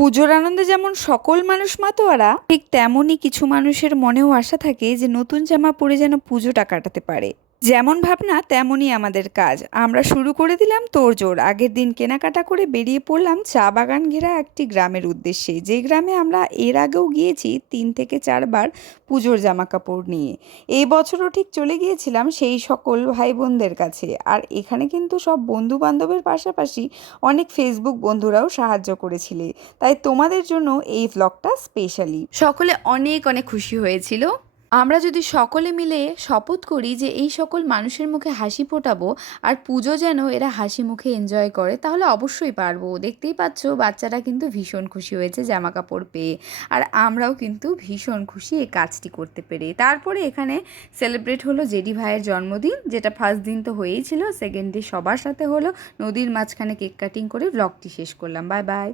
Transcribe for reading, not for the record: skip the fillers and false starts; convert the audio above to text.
পুজোর আনন্দে যেমন সকল মানুষ মাতোয়ারা, ঠিক তেমনই কিছু মানুষের মনেও আশা থাকে যে নতুন জামা পরে যেন পুজোটা কাটাতে পারে। যেমন ভাবনা তেমনই আমাদের কাজ। আমরা শুরু করে দিলাম তোড়জোড়। আগের দিন কেনাকাটা করে বেরিয়ে পড়লাম চা বাগান ঘেরা একটি গ্রামের উদ্দেশ্যে, যে গ্রামে আমরা এর আগেও গিয়েছি 3 থেকে 4 বার পুজোর জামা কাপড় নিয়ে। এই বছরও ঠিক চলে গিয়েছিলাম সেই সকল ভাই বোনদের কাছে। আর এখানে কিন্তু সব বন্ধু বান্ধবের পাশাপাশি অনেক ফেসবুক বন্ধুরাও সাহায্য করেছিলে, তাই তোমাদের জন্য এই ভ্লগটা স্পেশালি। সকলে অনেক অনেক খুশি হয়েছিল। আমরা যদি সকলে মিলে শপথ করি যে এই সকল মানুষের মুখে হাসি ফোটাবো আর পুজো যেন এরা হাসি মুখে এনজয় করে, তাহলে অবশ্যই পারবো। দেখতেই পাচ্ছ বাচ্চারা কিন্তু ভীষণ খুশি হয়েছে জামা কাপড় পেয়ে, আর আমরাও কিন্তু ভীষণ খুশি এই কাজটি করতে পেরে। তারপরে এখানে সেলিব্রেট হলো জেডি ভাইয়ের জন্মদিন, যেটা ফার্স্ট দিন তো হয়েই ছিল, সেকেন্ড ডে সবার সাথে হলো। নদীর মাঝখানে কেক কাটিং করে ব্লগটি শেষ করলাম। Bye bye.